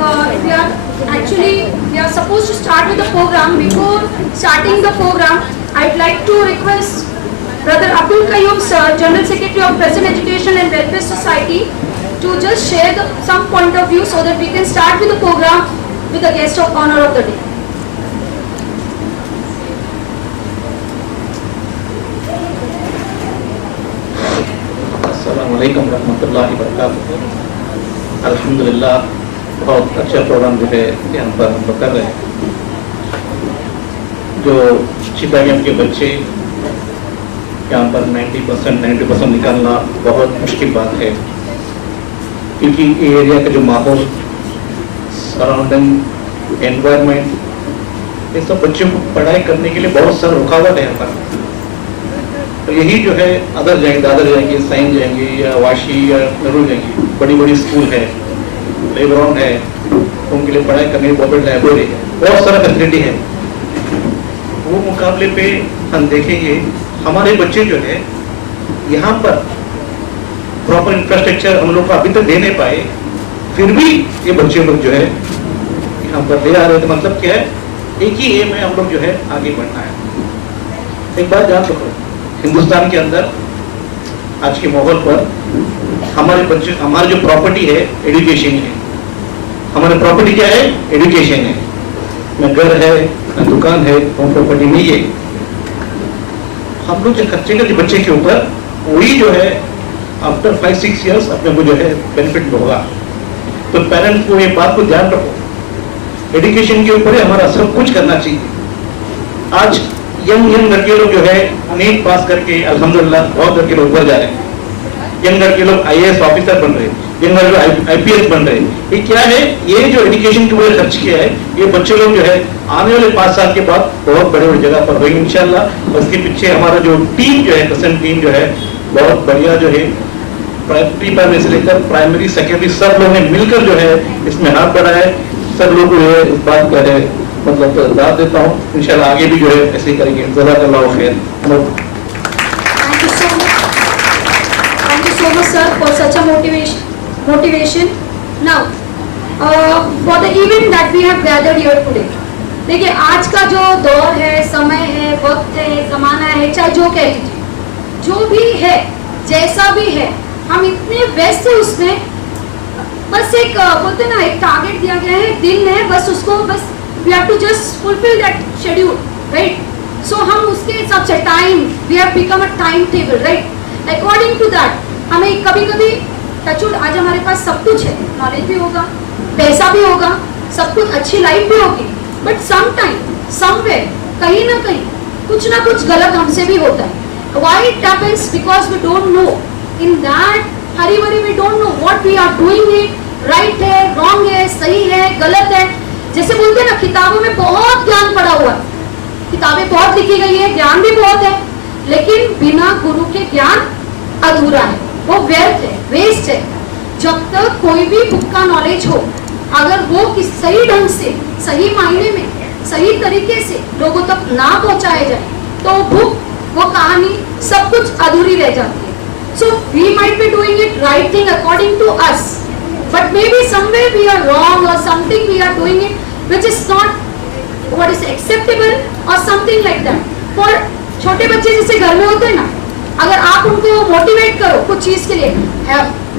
we are supposed to start with the program. Before starting the program, I'd like to request Brother Abdul Qayyum Sir, General Secretary of Present Education and Welfare Society, to just share some point of view so that we can start with the program with the guest of honor of the day. अस्सलामु अलैकुम रहमतुल्लाहि व बरकातुहू। अल्हम्दुलिल्लाह, बहुत अच्छा programme जो है यहाँ पर हम लोग कर रहे हैं। जो चिटागम के बच्चे यहाँ पर 90% निकालना बहुत मुश्किल बात है, क्योंकि ये एरिया का जो माहौल, सराउंडिंग एनवायरनमेंट, ये सब बच्चों को पढ़ाई करने के लिए बहुत सारा रुकावट है यहाँ पर। तो यही जो है अदर जाएंगे, दादर जाएंगे, साइन जाएंगे या वाशी या नरूर जाएंगे, बड़ी बड़ी स्कूल है, प्लेग्राउंड है, उनके लिए पढ़ाई करने की बहुत लाइब्रेरी है, बहुत सारा फैसिलिटी है। वो मुकाबले पे हम देखेंगे हमारे बच्चे जो है यहाँ पर प्रॉपर इंफ्रास्ट्रक्चर हम लोग को अभी तक दे नहीं पाए, फिर भी ये बच्चे लोग जो है यहाँ पर ले आ रहे हैं। तो मतलब क्या है, एक ही एम है, हम लोग जो है आगे बढ़ना है। एक बात याद रखो, हिंदुस्तान के अंदर आज के माहौल पर हमारे बच्चे, हमारी जो प्रॉपर्टी है एजुकेशन है। हमारी प्रॉपर्टी क्या है? एजुकेशन है। न घर है, न दुकान है, होम प्रॉपर्टी नहीं है। हम लोग जो खर्चे करते बच्चे के ऊपर, वही जो है आफ्टर 5-6 इयर्स अपने को जो है बेनिफिट होगा। तो पेरेंट्स को ये बात को ध्यान रखो, एजुकेशन के ऊपर हमारा सब कुछ करना चाहिए। आज यंग लड़के लोग जो है नीट पास करके अल्हम्दुलिल्लाह बहुत लड़के लोग ऊपर जा रहे हैं। यंग लड़के लोग IAS ऑफिसर बन रहे हैं, यंग लड़के IPS बन रहे हैं। ये क्या है? ये जो एजुकेशन के ऊपर खर्च किया है, ये बच्चे लोग जो है आने वाले 5 साल के बाद बहुत बड़े बड़ी जगह पर होंगे इंशाल्लाह। उसके पीछे हमारा जो टीम जो है, प्रेजेंट टीम जो है बहुत बढ़िया जो है, प्राइमरी से लेकर प्राइमरी सेकेंडरी सब लोगों ने मिलकर जो है इसमें हाथ बढ़ाया है। सब लोग जो है इस बात का है मतलब दाद देता हूँ, इंशाल्लाह आगे भी जो है ऐसे ही करेंगे। जज़ाकल्लाहु खैर। Thank you so much sir for such a motivation. Now for the event that we have gathered here today, देखिए आज का जो दौर है, समय है, वक्त है, जमाना है, चाहे जो कह लीजिए, जो भी है, जैसा भी है, हम इतने व्यस्त हैं उसमें, बस एक बोलते ना एक टारगेट दिया गया है, दिन है, बस उसको बस we have to just fulfill that schedule, right? So हम उसके हिसाब से we have become a timetable, right? According to that, हमें कभी-कभी टचवुड आज हमारे पास सब कुछ है, नॉलेज भी होगा, पैसा भी होगा, सब कुछ अच्छी लाइफ भी होगी, but sometime, somewhere, कहीं ना कहीं कुछ ना कुछ गलत हमसे भी होता है। Why it happens? Because we don't know. In that hurry we don't know what we are doing it, right है, wrong है, सही है, गलत है। जैसे बोलते हैं ना, किताबों में बहुत ज्ञान पड़ा हुआ है, किताबें बहुत लिखी गई है, ज्ञान भी बहुत है, लेकिन बिना गुरु के ज्ञान अधूरा है, वो व्यर्थ है, वेस्ट है। जब तक कोई भी बुक का नॉलेज हो, अगर वो किस सही ढंग से, सही मायने में, सही तरीके से लोगों तक ना पहुंचाया जाए, तो बुक, वो कहानी, सब कुछ अधूरी रह जाती है। So we might be doing it right thing according to us, but maybe somewhere we are wrong or something we are doing it which is not what is acceptable or something like that. For छोटे बच्चे जैसे घर में होते हैं ना, अगर आप उनको मोटिवेट करो कुछ चीज के लिए,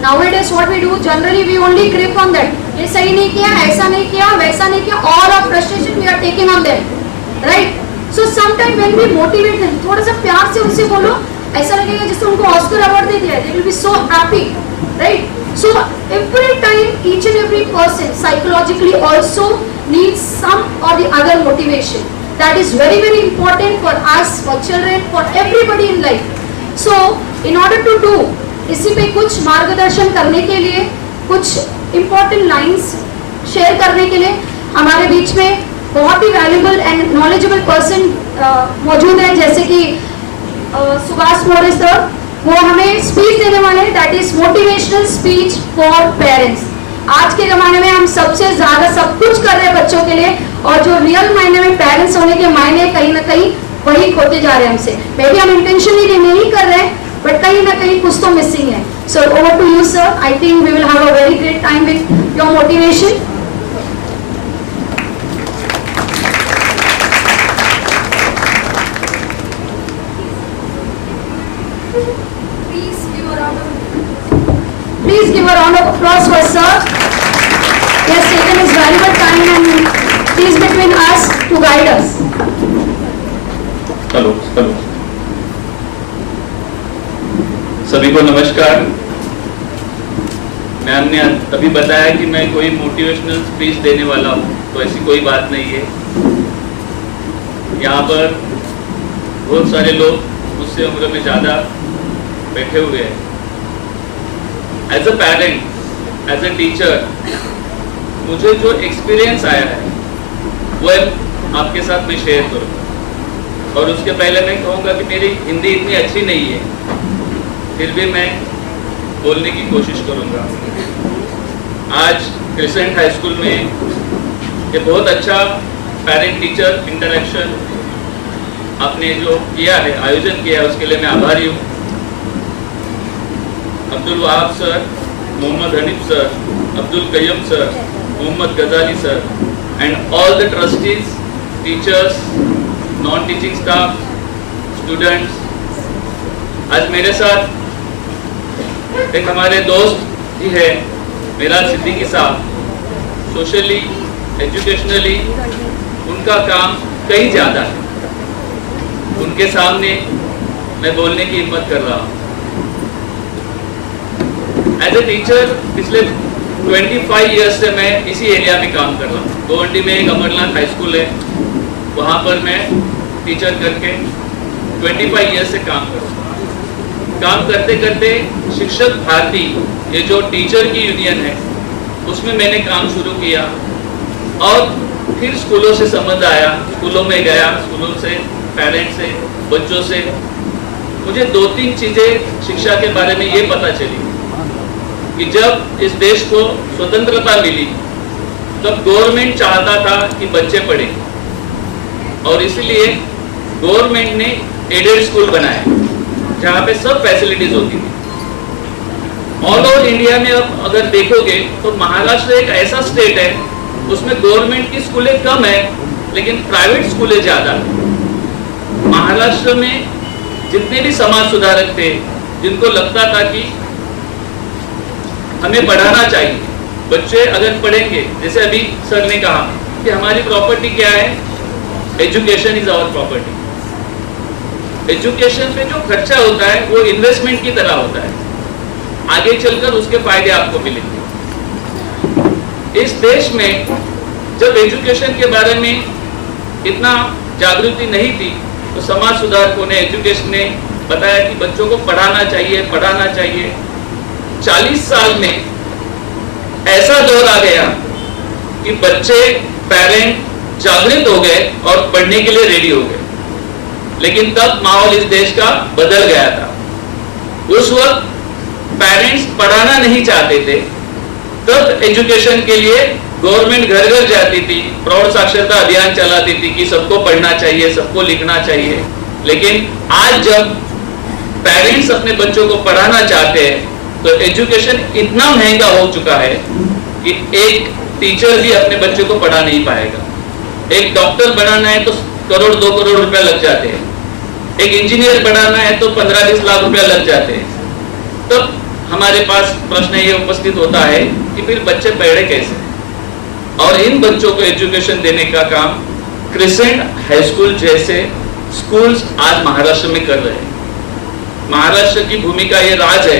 nowadays what we do generally we only grip on that, ये सही नहीं किया, ऐसा नहीं किया, वैसा नहीं किया, all of frustration we are taking on them, right? So sometime when we motivate them, थोड़ा सा प्यार से उनसे बोलो, ऐसा लगेगा जैसे उनको ऑस्कर अवार्ड दे दिया है, they will be so happy, right? So every time each and every person psychologically also needs some or the other motivation. That is very important for us, for children, for everybody in life. So in order to do, इसी पे कुछ मार्गदर्शन करने के लिए, कुछ important lines share करने के लिए हमारे बीच में बहुत ही valuable and knowledgeable person मौजूद हैं, जैसे कि सुभाष मोरे सर, वो हमें स्पीच देने वाले हैं, that is motivational speech for parents. आज के जमाने में हम सबसे ज्यादा सब कुछ कर रहे हैं बच्चों के लिए, और जो रियल मायने में पेरेंट्स होने के मायने कहीं ना कहीं वही खोते जा रहे हैं हमसे। मे बी हम इंटेंशनली नहीं कर रहे हैं, बट कहीं ना कहीं कुछ तो मिसिंग है। So over to you sir, I think we will have a very great time with your motivation. applause for sir. He has taken his valuable time and he is between us to guide us. Hello hello सभी को नमस्कार। Ma'am ने अभी बताया कि मैं कोई motivational speech देने वाला हूँ, तो ऐसी कोई बात नहीं है। यहाँ पर बहुत सारे लोग मुझसे उम्र में ज़्यादा बैठे हुए हैं। As a parent, as a teacher, मुझे जो एक्सपीरियंस आया है वो आपके साथ मैं शेयर करूँगा। और उसके पहले मैं कहूँगा कि मेरी हिंदी इतनी अच्छी नहीं है, फिर भी मैं बोलने की कोशिश करूँगा। आज क्रिसेंट हाई स्कूल में ये बहुत अच्छा पेरेंट टीचर इंटरेक्शन आपने जो किया है, आयोजन किया है, उसके लिए मैं आभारी हूँ। Abdul Wahab sir, Mohammad Hanif sir, Abdul Qayyum sir, Mohammad Ghazali sir and all the trustees, teachers, non teaching staff, students. आज मेरे साथ एक हमारे दोस्त ही है, मेरा सिद्दीकी साहब। सोशली, एजुकेशनली उनका काम कहीं ज़्यादा है। उनके सामने मैं बोलने की हिम्मत कर रहा हूँ। एज ए टीचर पिछले 25 ईयर्स से मैं इसी एरिया में काम कर रहा हूँ। गोवंडी में एक अमरनाथ हाई स्कूल है, वहाँ पर मैं टीचर करके 25 ईयर्स से काम कर रहा हूँ। काम करते करते शिक्षक भारती, ये जो टीचर की यूनियन है, उसमें मैंने काम शुरू किया और फिर स्कूलों से संबंध आया, स्कूलों में गया, स्कूलों से, पेरेंट्स से, बच्चों से। मुझे 2-3 चीज़ें शिक्षा के बारे में ये पता चली कि जब इस देश को स्वतंत्रता मिली तब गवर्नमेंट चाहता था कि बच्चे पढ़े और इसलिए गवर्नमेंट ने एडेड स्कूल बनाए जहाँ पे सब फैसिलिटीज होती थी। ऑल ओवर इंडिया में अब अगर देखोगे तो महाराष्ट्र एक ऐसा स्टेट है उसमें गवर्नमेंट की स्कूलें कम है लेकिन प्राइवेट स्कूलें ज्यादा है। महाराष्ट्र में जितने भी समाज सुधारक थे, जिनको लगता था कि हमें पढ़ाना चाहिए, बच्चे अगर पढ़ेंगे, जैसे अभी सर ने कहा कि हमारी प्रॉपर्टी क्या है, education is our property. Education पे जो खर्चा होता है वो इन्वेस्टमेंट की तरह होता है, आगे चलकर उसके फायदे आपको मिलेंगे। इस देश में जब एजुकेशन के बारे में इतना जागृति नहीं थी तो समाज सुधारकों ने, एजुकेशन ने बताया कि बच्चों को पढ़ाना चाहिए, पढ़ाना चाहिए। 40 साल में ऐसा दौर आ गया कि बच्चे, पेरेंट जागृत हो गए और पढ़ने के लिए रेडी हो गए, लेकिन तब माहौल इस देश का बदल गया था। उस वक्त पेरेंट्स पढ़ाना नहीं चाहते थे, तब एजुकेशन के लिए गवर्नमेंट घर घर जाती थी, प्रौढ़ साक्षरता अभियान चलाती थी कि सबको पढ़ना चाहिए, सबको लिखना चाहिए। लेकिन आज जब पेरेंट्स अपने बच्चों को पढ़ाना चाहते हैं तो एजुकेशन इतना महंगा हो चुका है कि एक टीचर भी अपने बच्चों को पढ़ा नहीं पाएगा। एक डॉक्टर बनाना है तो करोड़ 2 करोड़ रुपया लग जाते हैं, एक इंजीनियर बनाना है तो 15-20 लाख रुपया लग जाते हैं। तब हमारे पास प्रश्न ये उपस्थित होता है कि फिर बच्चे पढ़े कैसे, और इन बच्चों को एजुकेशन देने का काम क्रिसेंट हाई स्कूल जैसे स्कूल्स आज महाराष्ट्र में कर रहे हैं। महाराष्ट्र की भूमिका ये राज है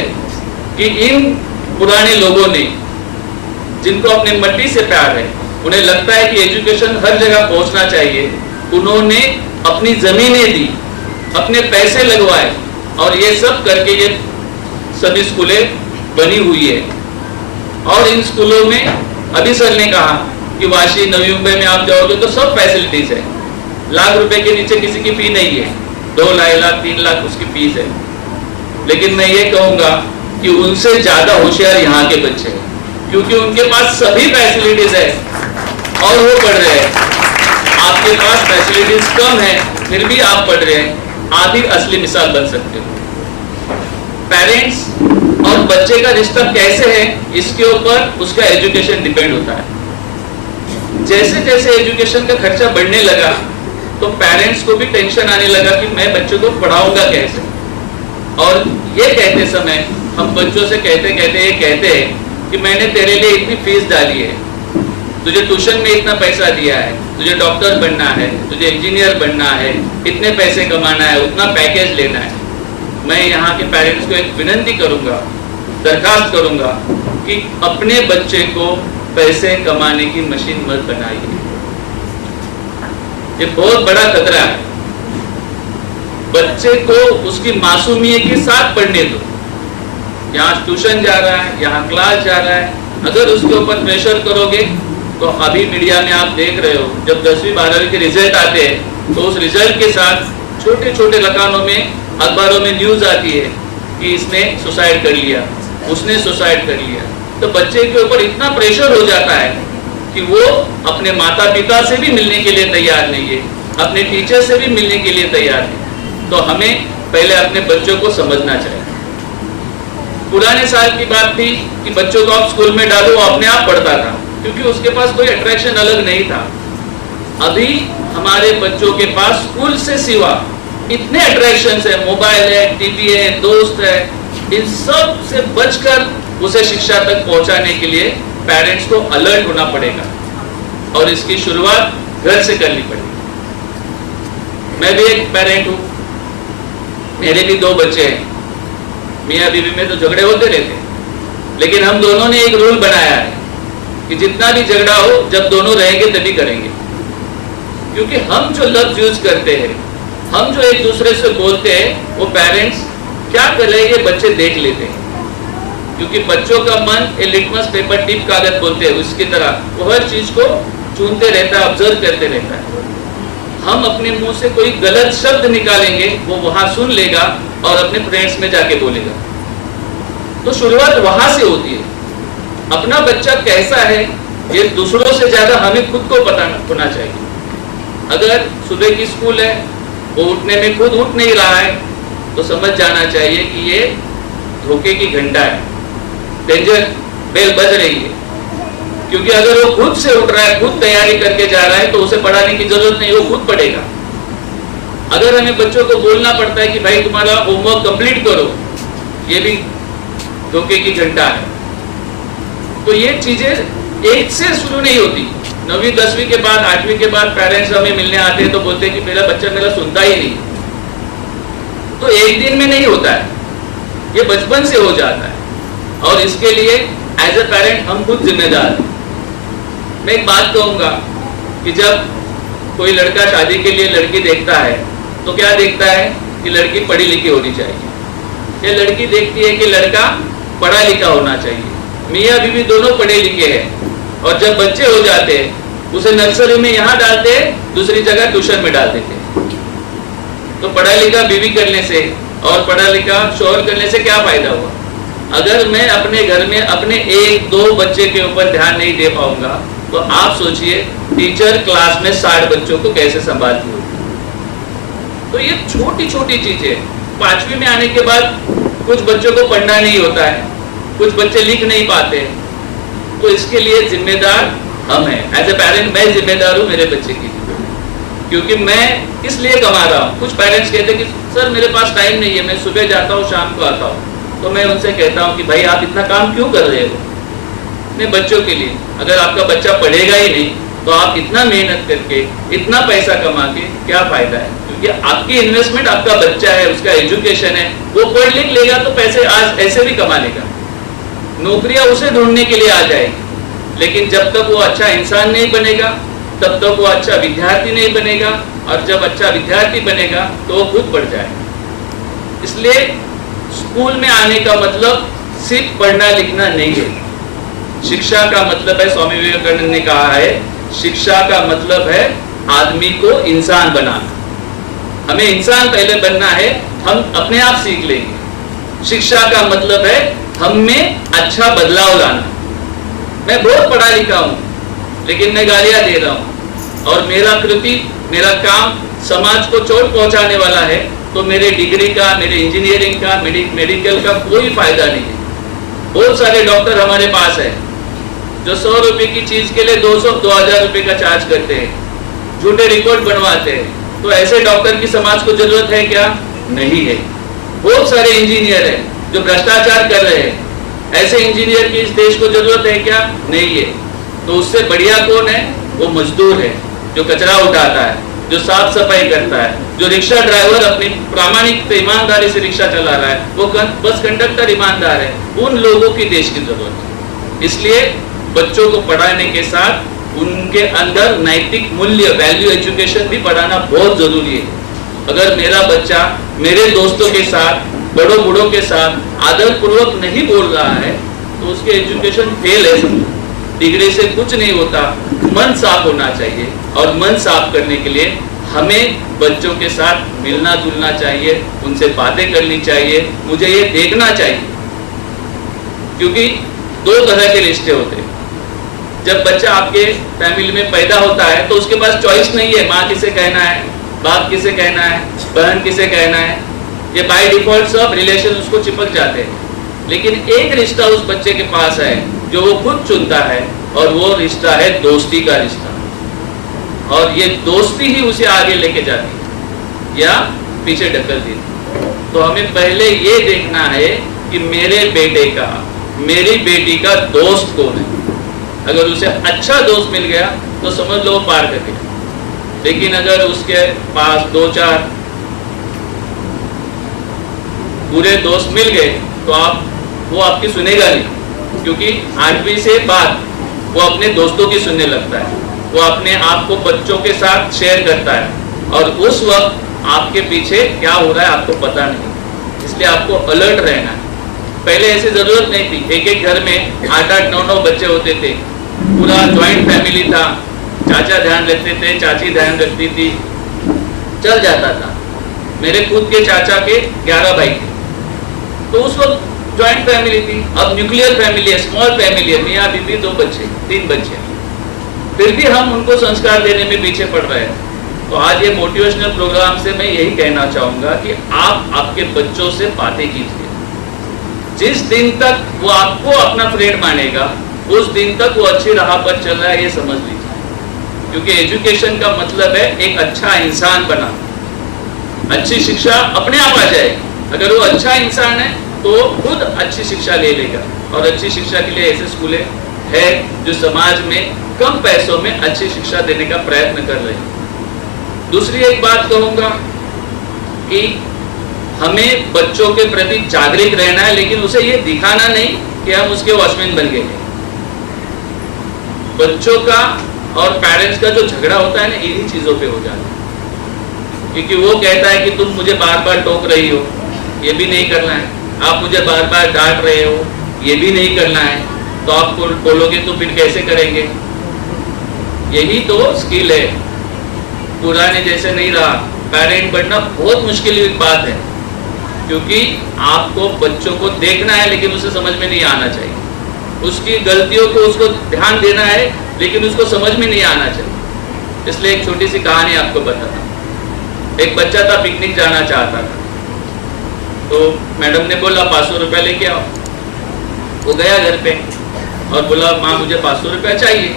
कि इन पुराने लोगों ने, जिनको अपने मट्टी से प्यार है, उन्हें लगता है कि एजुकेशन हर जगह पहुंचना चाहिए, उन्होंने अपनी जमीनें दी, अपने पैसे लगवाए और ये सब करके ये सभी स्कूलें बनी हुई है। और इन स्कूलों में अभी सर ने कहा कि वाशी, नवी मुंबई में आप जाओगे तो सब फैसिलिटीज है, लाख रुपए के नीचे किसी की फी नहीं है, 2 लाख 3 लाख उसकी फीस है। लेकिन मैं ये कहूंगा कि उनसे ज्यादा होशियार यहाँ के बच्चे हैं, क्योंकि उनके पास सभी फैसिलिटीज है और वो पढ़ रहे हैं। आपके पास फैसिलिटीज कम है फिर भी आप पढ़ रहे हैं, आप ही असली मिसाल बन सकते हो। पेरेंट्स और बच्चे का रिश्ता कैसे है, इसके ऊपर उसका एजुकेशन डिपेंड होता है। जैसे जैसे एजुकेशन का खर्चा बढ़ने लगा तो पेरेंट्स को भी टेंशन आने लगा कि मैं बच्चों को पढ़ाऊंगा कैसे। और ये कहते समय हम बच्चों से कहते कहते ये कहते हैं कि मैंने तेरे लिए इतनी फीस डाली है, तुझे ट्यूशन में इतना पैसा दिया है, तुझे डॉक्टर बनना है, तुझे इंजीनियर बनना है, इतने पैसे कमाना है, उतना पैकेज लेना है। मैं यहाँ के पेरेंट्स को एक विनती करूंगा, दरखास्त करूंगा कि अपने बच्चे को पैसे कमाने की मशीन मत बनाइए। ये बहुत बड़ा खतरा है। बच्चे को उसकी मासूमियत के साथ पढ़ने दो। यहाँ ट्यूशन जा रहा है, यहाँ क्लास जा रहा है, अगर उसके ऊपर प्रेशर करोगे तो अभी मीडिया में आप देख रहे हो, जब 10वीं 12वीं के रिजल्ट आते हैं तो उस रिजल्ट के साथ छोटे छोटे लखानों में, अखबारों में न्यूज आती है कि इसने सुसाइड कर लिया, उसने सुसाइड कर लिया। तो बच्चे के ऊपर इतना प्रेशर हो जाता है कि वो अपने माता पिता से भी मिलने के लिए तैयार नहीं है, अपने टीचर से भी मिलने के लिए तैयार नहीं। तो हमें पहले अपने बच्चों को समझना चाहिए। पुराने साल की बात थी कि बच्चों को आप स्कूल में डालो, वो अपने आप पढ़ता था, क्योंकि उसके पास कोई अट्रैक्शन अलग नहीं था। अभी हमारे बच्चों के पास स्कूल से सिवा इतने अट्रैक्शन है, मोबाइल है, टीवी है, दोस्त है, इन सब से बचकर उसे शिक्षा तक पहुंचाने के लिए पेरेंट्स को अलर्ट होना पड़ेगा और इसकी शुरुआत घर से करनी पड़ेगी। मैं भी एक पेरेंट हूं, मेरे भी 2 बच्चे हैं। मियाँ बीवी में तो झगड़े होते रहते हैं, लेकिन हम दोनों ने एक रूल बनाया है कि जितना भी झगड़ा हो, जब दोनों रहेंगे तभी करेंगे। क्योंकि हम जो लफ्ज यूज करते हैं, हम जो एक दूसरे से बोलते हैं, वो पेरेंट्स क्या कर रहे हैं ये बच्चे देख लेते हैं। क्योंकि बच्चों का मन एक लिटमस पेपर टिप कागज बोलते हैं, उसकी तरह वो हर चीज को चुनते रहता है, ऑब्जर्व करते रहता है। हम अपने मुंह से कोई गलत शब्द निकालेंगे, वो वहां सुन लेगा और अपने फ्रेंड्स में जाके बोलेगा। तो शुरुआत वहां से होती है। अपना बच्चा कैसा है ये दूसरों से ज्यादा हमें खुद को पता होना चाहिए। अगर सुबह की स्कूल है, वो उठने में खुद उठ नहीं रहा है, तो समझ जाना चाहिए कि ये धोखे की घंटा है, डेंजर बेल बज रही है। क्योंकि अगर वो खुद से उठ रहा है, खुद तैयारी करके जा रहा है, तो उसे पढ़ाने की जरूरत नहीं, वो खुद पढ़ेगा। अगर हमें बच्चों को बोलना पड़ता है कि भाई तुम्हारा होमवर्क कंप्लीट करो, ये भी धोखे की घंटा है। तो ये चीजें एक से शुरू नहीं होती। 9वीं 10वीं के बाद, 8वीं के बाद पेरेंट्स हमें मिलने आते हैं तो बोलते हैं कि मेरा बच्चा मेरा सुनता ही नहीं। तो एक दिन में नहीं होता है, ये बचपन से हो जाता है और इसके लिए एज ए पेरेंट हम खुद जिम्मेदार हैं। मैं एक बात कहूंगा कि जब कोई लड़का शादी के लिए लड़की देखता है तो क्या देखता है कि लड़की पढ़ी लिखी होनी चाहिए, या लड़की देखती है कि लड़का पढ़ा लिखा होना चाहिए। मियाँ बीवी दोनों पढ़े लिखे हैं और जब बच्चे हो जाते हैं उसे नर्सरी में यहाँ डालते हैं, दूसरी जगह ट्यूशन में डाल देते हैं। तो पढ़ा लिखा बीवी करने से और पढ़ा लिखा शोहर करने से क्या फायदा हुआ? अगर मैं अपने घर में अपने 1-2 बच्चे के ऊपर ध्यान नहीं दे पाऊंगा तो आप सोचिए टीचर क्लास में 60 बच्चों को कैसे संभालती होगी। तो ये छोटी छोटी चीजें। 5वीं में आने के बाद कुछ बच्चों को पढ़ना नहीं होता है, कुछ बच्चे लिख नहीं पाते, तो इसके लिए जिम्मेदार हम हैं। एज ए पेरेंट मैं जिम्मेदार हूँ मेरे बच्चे की, क्योंकि मैं इसलिए कमा रहा हूँ। कुछ पेरेंट्स कहते हैं कि सर मेरे पास टाइम नहीं है, मैं सुबह जाता हूँ शाम को आता हूँ। तो मैं उनसे कहता हूँ कि भाई आप इतना काम क्यों कर रहे हो अपने बच्चों के लिए? अगर आपका बच्चा पढ़ेगा ही नहीं तो आप इतना मेहनत करके इतना पैसा कमा के क्या फायदा है? क्योंकि आपकी इन्वेस्टमेंट आपका बच्चा है, उसका एजुकेशन है। वो पढ़ लिख लेगा तो पैसे आज ऐसे भी कमा लेगा, नौकरियां उसे ढूंढने के लिए आ जाएगी। लेकिन जब तक वो अच्छा इंसान नहीं बनेगा तब तक वो अच्छा विद्यार्थी नहीं बनेगा, और जब अच्छा विद्यार्थी बनेगा तो वो खुद बढ़ जाएगा। इसलिए स्कूल में आने का मतलब सिर्फ पढ़ना लिखना नहीं है। शिक्षा का मतलब है, स्वामी विवेकानंद ने कहा है, शिक्षा का मतलब है आदमी को इंसान बनाना। हमें इंसान पहले बनना है, हम अपने आप सीख लेंगे। शिक्षा का मतलब है हम में अच्छा बदलाव लाना। मैं बहुत पढ़ा लिखा हूं लेकिन मैं गालियां दे रहा हूं और मेरा कृति, मेरा काम समाज को चोट पहुंचाने वाला है, तो मेरे डिग्री का, मेरे इंजीनियरिंग का, मेडिकल का कोई फायदा नहीं है। बहुत सारे डॉक्टर हमारे पास है जो 100 रुपए की चीज के लिए 200-2000 रुपए का चार्ज करते हैं, झूठे रिपोर्ट बनवाते हैं। तो ऐसे डॉक्टर की समाज को जरूरत है क्या? नहीं है। बहुत सारे इंजीनियर हैं जो भ्रष्टाचार कर रहे हैं, ऐसे इंजीनियर की इस देश को जरूरत है क्या? नहीं है। तो उससे बढ़िया कौन है? वो मजदूर है, जो कचरा उठाता है, जो साफ सफाई करता है, जो रिक्शा ड्राइवर अपनी प्रामाणिक ईमानदारी से रिक्शा चला रहा है, वो बस कंडक्टर ईमानदार है। उन लोगों की देश की जरूरत है। इसलिए बच्चों को पढ़ाने के साथ उनके अंदर नैतिक मूल्य, वैल्यू एजुकेशन भी पढ़ाना बहुत जरूरी है। अगर मेरा बच्चा मेरे दोस्तों के साथ, बड़ों बूढ़ों के साथ आदर पूर्वक नहीं बोल रहा है तो उसके एजुकेशन फेल है। डिग्री से कुछ नहीं होता, मन साफ होना चाहिए। और मन साफ करने के लिए हमें बच्चों के साथ मिलना जुलना चाहिए, उनसे बातें करनी चाहिए, मुझे ये देखना चाहिए। क्योंकि दो तरह के रिश्ते होते हैं। जब बच्चा आपके फैमिली में पैदा होता है तो उसके पास चॉइस नहीं है, माँ किसे कहना है, बाप किसे कहना है, बहन किसे कहना है। ये बाय डिफॉल्ट सब रिलेशन उसको चिपक जाते हैं। लेकिन एक रिश्ता उस बच्चे के पास है जो वो खुद चुनता है, और वो रिश्ता है दोस्ती का रिश्ता। और ये दोस्ती ही उसे आगे लेके जाती है या पीछे ढकेलती है। तो हमें पहले ये देखना है कि मेरे बेटे का, मेरी बेटी का दोस्त कौन है। अगर उसे अच्छा दोस्त मिल गया तो समझ लो पार कर गया। लेकिन अगर उसके पास 2-4 बुरे दोस्त मिल गए तो वो आपकी सुनेगा नहीं। क्योंकि 8वीं से बाद वो अपने दोस्तों की सुनने लगता है, वो अपने आप को बच्चों के साथ शेयर करता है, और उस वक्त आपके पीछे क्या हो रहा है आपको पता नहीं। इसलिए आपको अलर्ट रहना है। पहले ऐसी जरूरत नहीं थी। एक घर में 8-8, 9-9 बच्चे होते थे, पूरा ज्वाइंट फैमिली था, चाचा ध्यान रखते थे, चाची ध्यान रखती थी, चल जाता था। मेरे खुद के चाचा के 11 भाई थे, तो उस वक्त ज्वाइंट फैमिली थी। अब न्यूक्लियर फैमिली है, स्मॉल फैमिली है, मियाँ बीबी, 2 बच्चे, 3 बच्चे, फिर भी हम उनको संस्कार देने में पीछे पड़ रहे हैं। तो आज ये मोटिवेशनल प्रोग्राम से मैं यही कहना चाहूंगा कि आप आपके बच्चों से बातें कीजिए। जिस दिन तक वो आपको अपना फ्रेंड मानेगा, उस दिन तक वो अच्छी राह पर चल रहा है, ये समझ लीजिए। क्योंकि एजुकेशन का मतलब है एक अच्छा इंसान बना। अच्छी शिक्षा अपने आप आ जाएगी। अगर वो अच्छा इंसान है तो खुद अच्छी शिक्षा ले लेगा। और अच्छी शिक्षा के लिए ऐसे स्कूल है जो समाज में कम पैसों में अच्छी शिक्षा देने का प्रयत्न कर रहे हैं। दूसरी एक बात कहूंगा कि हमें बच्चों के प्रति जागरूक रहना है, लेकिन उसे ये दिखाना नहीं कि हम उसके वॉचमैन बन गए। बच्चों का और पेरेंट्स का जो झगड़ा होता है ना, इन्हीं चीजों पे हो जाता है। क्योंकि वो कहता है कि तुम मुझे बार बार टोक रही हो, ये भी नहीं करना है। आप मुझे बार बार डांट रहे हो, ये भी नहीं करना है। तो आप बोलोगे तो फिर कैसे करेंगे? यही तो स्किल है। पुराने जैसे नहीं रहा। पेरेंट बनना बहुत मुश्किल बात है, क्योंकि आपको बच्चों को देखना है लेकिन उसे समझ में नहीं आना चाहिए। उसकी गलतियों को उसको ध्यान देना है लेकिन उसको समझ में नहीं आना चाहिए। इसलिए एक छोटी सी कहानी आपको बताता। एक बच्चा था, पिकनिक जाना चाहता था। तो मैडम ने बोला 500 रुपया लेके आओ। वो गया घर पे और बोला माँ मुझे 500 रुपया चाहिए।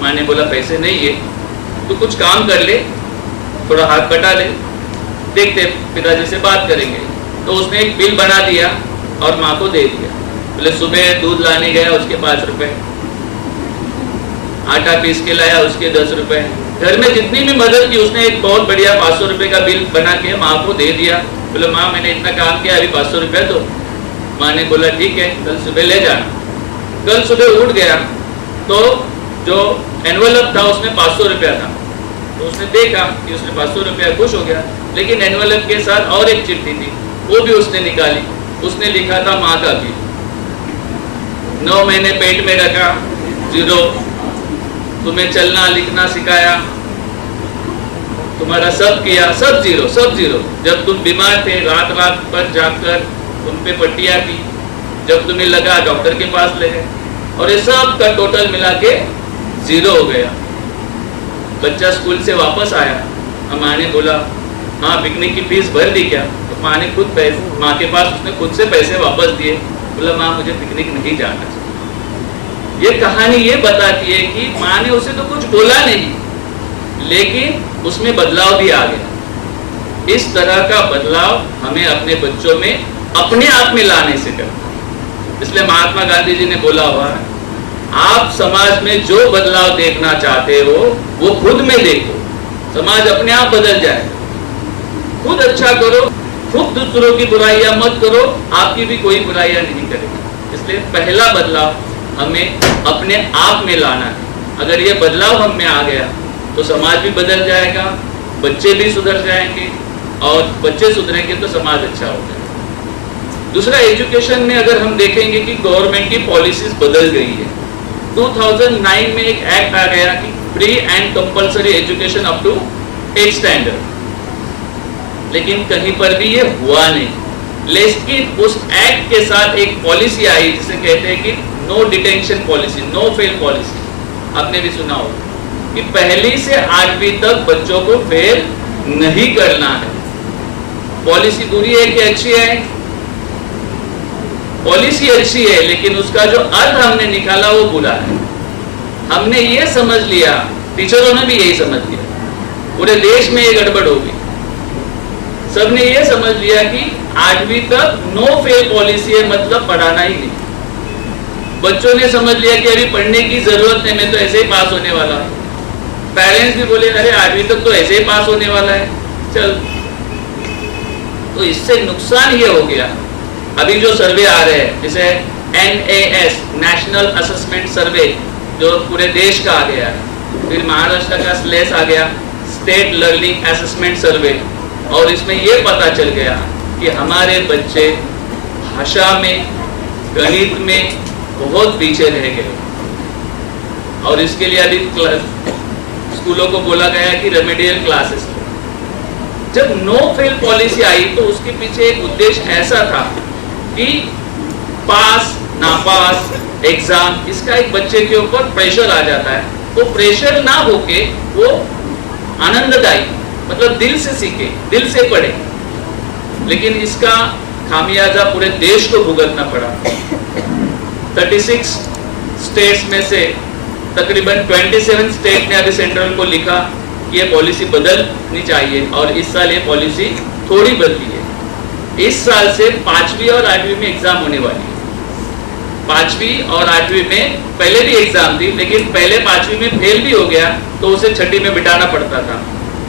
माँ ने बोला पैसे नहीं है, तो कुछ काम कर ले, थोड़ा हाथ बटा ले, देखते पिताजी से बात करेंगे। तो उसने एक बिल बना दिया और माँ को दे दिया। बोले सुबह दूध लाने गया, उसके 5 रुपए, आटा पीस के लाया, उसके 10 रुपए। घर में जितनी भी मदद की उसने एक बहुत बढ़िया 500 रुपए का बिल बना के माँ को दे दिया। बोले माँ मैंने इतना काम किया, अभी 500 रुपया दो। माँ ने बोला ठीक है, कल सुबह ले जाना। कल सुबह उठ गया तो जो एनवेलप था उसमें 500 रुपया था। तो उसने देखा कि उसने 500 रुपया, खुश हो गया। लेकिन एनवेलप के साथ और एक चिट्ठी थी, वो भी उसने निकाली। उसने लिखा था माँ का बिल। 9 महीने पेट में रखा, 0। तुम्हें चलना लिखना सिखाया, तुम्हारा सब किया, सब 0, सब 0। जब तुम बीमार थे रात रात पर जाकर तुम पे पट्टियां की, जब तुम्हें लगा डॉक्टर के पास ले गए, और ये सब का टोटल मिला के 0 हो गया। बच्चा स्कूल से वापस आया, माँ ने बोला हाँ पिकनिक की फीस भर दी क्या? तो माँ ने खुद पैसे, माँ के पास उसने खुद से पैसे वापस दिए। बोला माँ मुझे पिकनिक नहीं जाना चाहिए। ये कहानी ये बताती है कि माँ ने उसे तो कुछ बोला नहीं, लेकिन उसमें बदलाव भी आ गया। इस तरह का बदलाव हमें अपने बच्चों में अपने आप में लाने से करना। इसलिए महात्मा गांधी जी ने बोला हुआ है, आप समाज में जो बदलाव देखना चाहते हो वो खुद में देखो, समाज अपने आप बदल जाए। खुद अच्छा करो, खुद दूसरों की बुराइयां मत करो, आपकी भी कोई बुराइयां नहीं करेगी। इसलिए पहला बदलाव हमें अपने आप में लाना है। अगर ये बदलाव हम में आ गया तो समाज भी बदल जाएगा, बच्चे भी सुधर जाएंगे, और बच्चे सुधरेंगे तो समाज अच्छा हो जाएगा। दूसरा, एजुकेशन में अगर हम देखेंगे कि गवर्नमेंट की पॉलिसीज बदल गई है। 2009 में एक एक्ट आ गया कि free and compulsory education up to 8th standard, लेकिन कहीं पर भी ये हुआ नहीं। लेकिन उस एक्ट के साथ एक पॉलिसी आई जिसे कहते हैं कि no detention policy, no fail policy. आपने भी सुना होगा कि 1ली से 8वीं तक बच्चों को फेल नहीं करना है। पॉलिसी बुरी है कि अच्छी है? पॉलिसी अच्छी है, लेकिन उसका जो अर्थ हमने निकाला वो बुरा है। हमने ये समझ लिया, टीचरों ने भी यही समझ लिया, पूरे देश में ये गड़बड़ हो गई। सबने ये समझ लिया कि 8वीं तक नो फेल पॉलिसी है, मतलब पढ़ाना ही नहीं। बच्चों ने समझ लिया कि अभी पढ़ने की जरूरत नहीं, मैं तो ऐसे ही पास होने वाला हूं। पेरेंट्स भी बोले अरे 8वीं तक तो ऐसे ही पास होने वाला है, चल। तो इससे नुकसान ये हो गया, अभी जो सर्वे आ रहे हैं जैसे NAS नेशनल असेसमेंट सर्वे जो पूरे देश का आ गया है, फिर महाराष्ट्र का SLAS आ गया, स्टेट लर्निंग असेसमेंट सर्वे, और इसमें ये पता चल गया कि हमारे बच्चे भाषा में, गणित में बहुत पीछे रह गए, और इसके लिए अभी स्कूलों को बोला गया कि रेमेडियल क्लासेस। जब नो फेल पॉलिसी आई तो उसके पीछे एक उद्देश्य ऐसा था कि पास नापास एग्जाम, इसका एक बच्चे के ऊपर प्रेशर आ जाता है, तो प्रेशर ना होके वो आनंददायी, मतलब दिल से सीखे, दिल से पढ़े। लेकिन इसका खामियाजा पूरे देश को भुगतना पड़ा। 36 स्टेट्स में से तकरीबन 27 स्टेट ने अभी सेंट्रल को लिखा कि ये पॉलिसी बदलनी चाहिए, और इस साल ये पॉलिसी थोड़ी बदली है। इस साल से 5वीं और 8वीं में एग्जाम होने वाली है। 5वीं और 8वीं में पहले भी एग्जाम थी, लेकिन पहले 5वीं में फेल भी हो गया तो उसे 6ठी में बिठाना पड़ता था,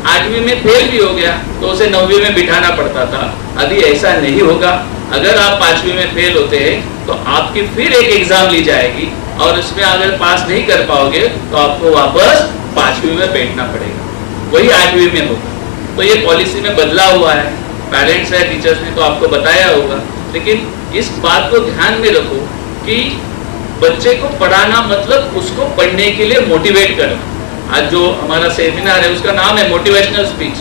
8वीं में फेल भी हो गया तो उसे 9वीं में बिठाना पड़ता था। अभी ऐसा नहीं होगा। अगर आप 5वीं में फेल होते हैं तो आपकी फिर एक एग्जाम ली जाएगी, और उसमें अगर पास नहीं कर पाओगे तो आपको वापस 5वीं में बैठना पड़ेगा, वही 8वीं में होगा। तो ये पॉलिसी में बदलाव हुआ है। पेरेंट्स है, टीचर्स ने तो आपको बताया होगा, लेकिन इस बात को ध्यान में रखो कि बच्चे को पढ़ाना मतलब उसको पढ़ने के लिए मोटिवेट करना। आज जो हमारा सेमिनार है उसका नाम है मोटिवेशनल स्पीच।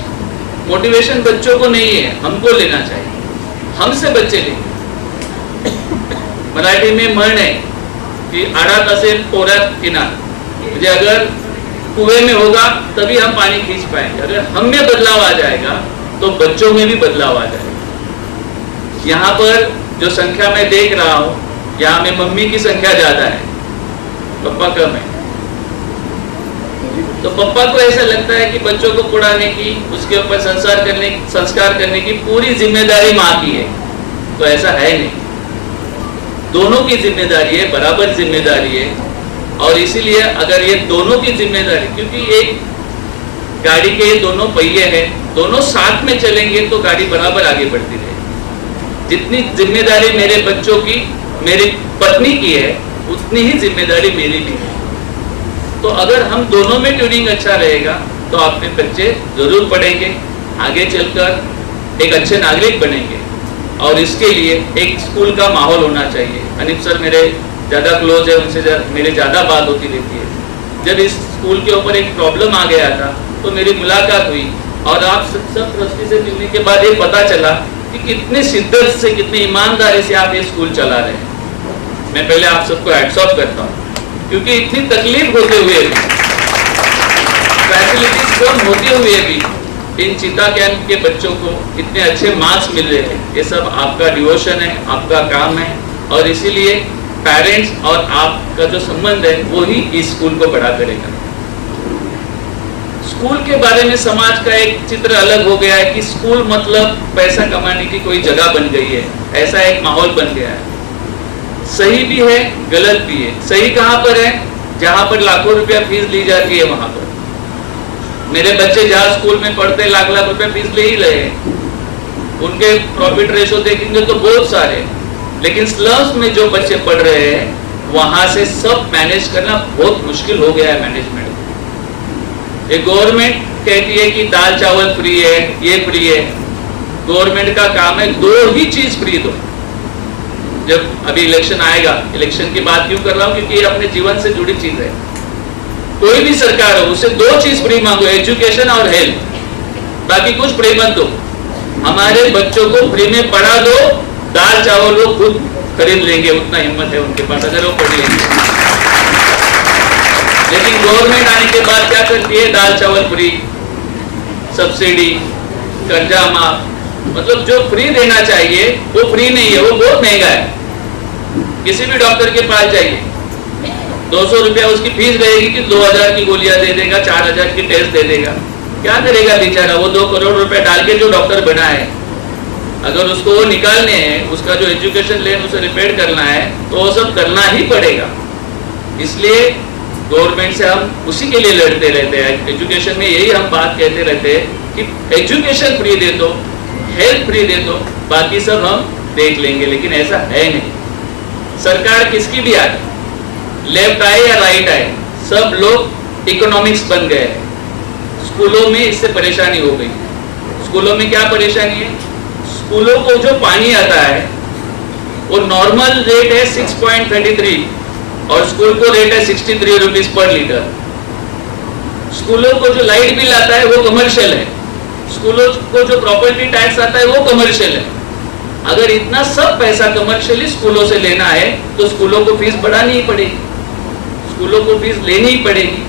मोटिवेशन बच्चों को नहीं है, हमको लेना चाहिए, हमसे बच्चे लेंगे। मराठी में म्हण है कि आड़ात असेल पोरात किनार, म्हणजे अगर कुएं में होगा तभी हम पानी खींच पाएंगे। अगर हम में बदलाव आ जाएगा तो बच्चों में भी बदलाव आ जाएगा। यहाँ पर जो संख्या मैं देख रहा हूँ, यहाँ में मम्मी की संख्या ज्यादा है, पापा कम है। तो पापा को ऐसा लगता है कि बच्चों को पढ़ाने की, उसके ऊपर संस्कार करने की पूरी जिम्मेदारी माँ की है। तो ऐसा है नहीं, दोनों की जिम्मेदारी है, बराबर जिम्मेदारी है। और इसीलिए अगर ये दोनों की जिम्मेदारी, क्योंकि एक गाड़ी के ये दोनों पहिए हैं, दोनों साथ में चलेंगे तो गाड़ी बराबर आगे बढ़ती रहेगी। जितनी जिम्मेदारी मेरे बच्चों की, मेरी पत्नी की है, उतनी ही जिम्मेदारी मेरी भी है। तो अगर हम दोनों में ट्यूनिंग अच्छा रहेगा तो अपने बच्चे जरूर पढ़ेंगे, आगे चलकर एक अच्छे नागरिक बनेंगे। और इसके लिए एक स्कूल का माहौल होना चाहिए। अनिप सर मेरे ज़्यादा क्लोज है, उनसे मेरी ज़्यादा बात होती रहती है। जब इस स्कूल के ऊपर एक प्रॉब्लम आ गया था तो मेरी मुलाकात हुई, और आप सब ट्रस्टी से मिलने के बाद ये पता चला कि कितने शिद्दत से, कितनी ईमानदारी से आप ये स्कूल चला रहे हैं। मैं पहले आप सबको हैट्स ऑफ करता हूँ, क्योंकि इतनी तकलीफ होते हुए भी, फैसिलिटीज कम होते हुए भी इन चिता कैंप के बच्चों को इतने अच्छे मार्क्स मिल रहे हैं। ये सब आपका डिवोशन है, आपका काम है, और इसीलिए पेरेंट्स और आपका जो संबंध है वो ही इस स्कूल को बड़ा करेगा। स्कूल के बारे में समाज का एक चित्र अलग हो गया है कि स्कूल मतलब पैसा कमाने की कोई जगह बन गई है, ऐसा एक माहौल बन गया है। सही भी है, गलत भी है। सही कहां पर है? जहां पर लाखों रुपया फीस ली जाती है वहां पर। मेरे बच्चे जहां स्कूल में पढ़ते लाख लाख रुपया फीस ले ही रहे हैं, उनके प्रॉफिट रेशो देखेंगे तो बहुत सारे। लेकिन स्लम्स में जो बच्चे पढ़ रहे हैं वहां से सब मैनेज करना बहुत मुश्किल हो गया है मैनेजमेंट। ये गवर्नमेंट कहती है कि दाल चावल फ्री है, ये फ्री है। गवर्नमेंट का काम है दो ही चीज फ्री दो। जब अभी इलेक्शन आएगा, इलेक्शन की बात क्यों कर रहा हूं? क्योंकि ये अपने जीवन से जुड़ी चीज है। कोई भी सरकार हो, उससे दो चीज फ्री मांगो, एजुकेशन और हेल्थ। बाकी कुछ फ्री मत दो। हमारे बच्चों को फ्री में पढ़ा दो, दाल चावल वो खुद खरीद लेंगे, उतना हिम्मत है उनके पास अगर वो पढ़ लेंगे। लेकिन गवर्नमेंट आने के बाद क्या करती है? दाल चावल फ्री, सब्सिडी, कर्जा माफ। मतलब जो फ्री देना चाहिए वो फ्री नहीं है, वो बहुत महंगा है। किसी भी डॉक्टर के पास जाइए, 200 रुपया उसकी फीस रहेगी कि 2000 की गोलियां दे देगा, 4000 की टेस्ट दे देगा। क्या करेगा बेचारा? वो 2 करोड़ रुपए डाल के जो डॉक्टर बना है, अगर उसको वो निकालने हैं, उसका जो एजुकेशन लेन उसे रिपेयर करना है, तो वो सब करना ही पड़ेगा। इसलिए गवर्नमेंट से हम उसी के लिए लड़ते रहते हैं। एजुकेशन में यही हम बात कहते रहते हैं कि एजुकेशन फ्री दे दो, हेल्थ फ्री दे दो, बाकी सब हम देख लेंगे। लेकिन ऐसा है नहीं। सरकार किसकी भी आए, लेफ्ट आए या राइट आए, सब लोग इकोनॉमिक्स बन गए हैं। स्कूलों में इससे परेशानी हो गई। स्कूलों में क्या परेशानी है? स्कूलों को जो पानी आता है वो नॉर्मल रेट है 6.33 और स्कूल को रेट है 63 रुपीज पर लीटर। स्कूलों को जो लाइट बिल आता है वो कमर्शियल है। स्कूलों को जो प्रॉपर्टी टैक्स आता है वो कमर्शियल है। अगर इतना सब पैसा कमर्शियली स्कूलों से लेना है तो स्कूलों को फीस बढ़ानी ही पड़ेगी, स्कूलों को फीस लेनी ही पड़ेगी।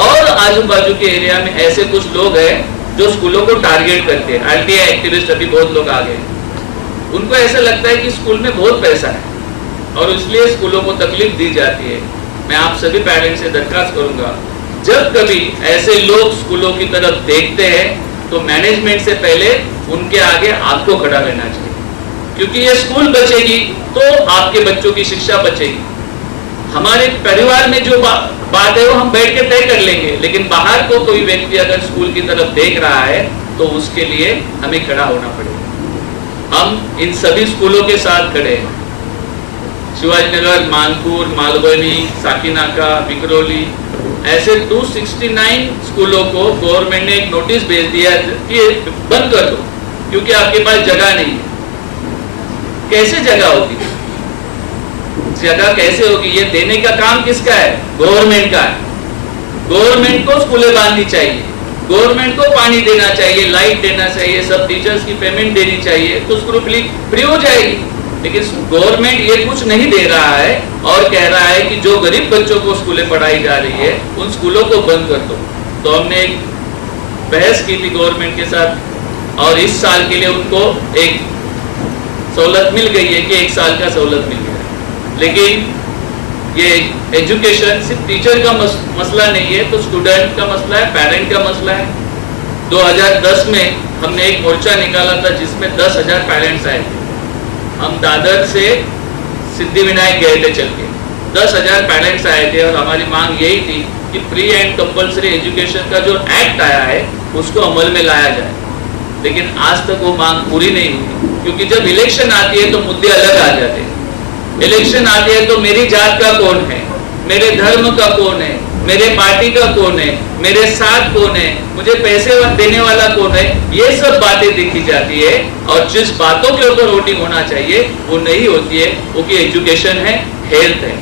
और आजू बाजू के एरिया में ऐसे कुछ लोग हैं जो स्कूलों को टारगेट करते हैं। आरटीआई एक्टिविस्ट अभी बहुत लोग आ गए। उनको ऐसा लगता है कि स्कूल में बहुत पैसा है और इसलिए स्कूलों को तकलीफ दी जाती है। मैं आप सभी पेरेंट्स से दरखास्त करूंगा, जब कभी ऐसे लोग स्कूलों की तरफ देखते हैं तो मैनेजमेंट से पहले उनके आगे आपको खड़ा रहना चाहिए, क्योंकि ये स्कूल बचेगी तो आपके बच्चों की शिक्षा बचेगी। हमारे परिवार में जो बात है वो हम बैठ के तय कर लेंगे, लेकिन बाहर को कोई व्यक्ति अगर स्कूल की तरफ देख रहा है तो उसके लिए हमें खड़ा होना पड़ेगा। हम इन सभी स्कूलों के साथ खड़े हैं। शिवाजीनगर, मानपुर, मालवनी, साकीनाका, विकरोली, ऐसे 269 स्कूलों को गवर्नमेंट ने एक नोटिस भेज दिया कि बंद कर दो क्योंकि आपके पास जगह नहीं है। कैसे जगह होगी? जगह कैसे होगी? ये देने का काम किसका है? गवर्नमेंट का है। गवर्नमेंट को स्कूलें बांधनी चाहिए, गवर्नमेंट को पानी देना चाहिए, लाइट देना चाहिए, सब टीचर्स की पेमेंट देनी चाहिए, तो स्कूल फ्री हो जाएगी। लेकिन गवर्नमेंट ये कुछ नहीं दे रहा है और कह रहा है कि जो गरीब बच्चों को स्कूलें पढ़ाई जा रही है उन स्कूलों को बंद कर दो। तो हमने एक बहस की थी गवर्नमेंट के साथ और इस साल के लिए उनको एक सहूलत मिल गई है कि 1 साल का सहूलत मिल गया है। लेकिन ये एजुकेशन सिर्फ टीचर का मसला नहीं है, तो स्टूडेंट का मसला है, पेरेंट का मसला है। 2010 में हमने एक मोर्चा निकाला था जिसमें 10,000 पेरेंट्स आए थे। हम दादर से सिद्धिविनायक गए थे चल के, 10,000 पेरेंट्स आए थे और हमारी मांग यही थी कि फ्री एंड कंपल्सरी एजुकेशन का जो एक्ट आया है उसको अमल में लाया जाए। लेकिन आज तक वो मांग पूरी नहीं हुई, क्योंकि जब इलेक्शन आती है तो मुद्दे अलग आ जाते हैं। इलेक्शन आती है तो मेरी जात का कौन है, मेरे धर्म का कौन है, मेरे पार्टी का कौन है, मेरे साथ कौन है, मुझे पैसे देने वाला कौन है, ये सब बातें देखी जाती है। और जिस बातों के ऊपर वोटिंग होना चाहिए वो नहीं होती है, वो की एजुकेशन है, हेल्थ है।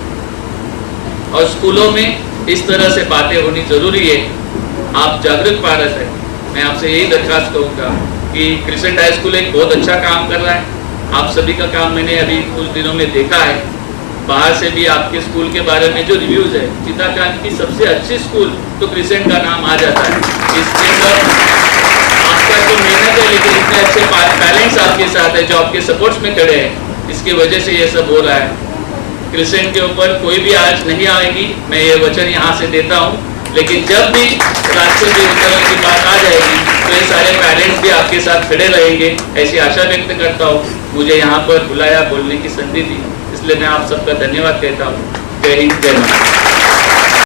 और स्कूलों में इस तरह से बातें होनी जरूरी है। आप जागरूक पारस है, मैं आपसे यही दरखास्त करूंगा कि क्रिसेंट हाई स्कूल एक बहुत अच्छा काम कर रहा है। आप सभी का काम मैंने अभी कुछ दिनों में देखा है। बाहर से भी आपके स्कूल के बारे में जो रिव्यूज है, चिताकांत की सबसे अच्छी स्कूल तो क्रिसेंट का नाम आ जाता है। इसके अंदर आपका जो मेहनत है, लेकिन इतने अच्छे पेरेंट्स आपके साथ है जो आपके सपोर्ट्स में खड़े हैं, इसकी वजह से ये सब हो रहा है। क्रिसेंट के ऊपर कोई भी आज नहीं आएगी, मैं ये वचन यहाँ से देता हूँ। लेकिन जब भी राष्ट्रपति उत्तरण की बात आ जाएगी तो ये सारे पेरेंट्स भी आपके साथ खड़े रहेंगे, ऐसी आशा व्यक्त करता हूँ। मुझे यहाँ पर बुलाया, बोलने की संधि दी, इसलिए मैं आप सबका धन्यवाद कहता हूँ। जय हिंद, जय भारत।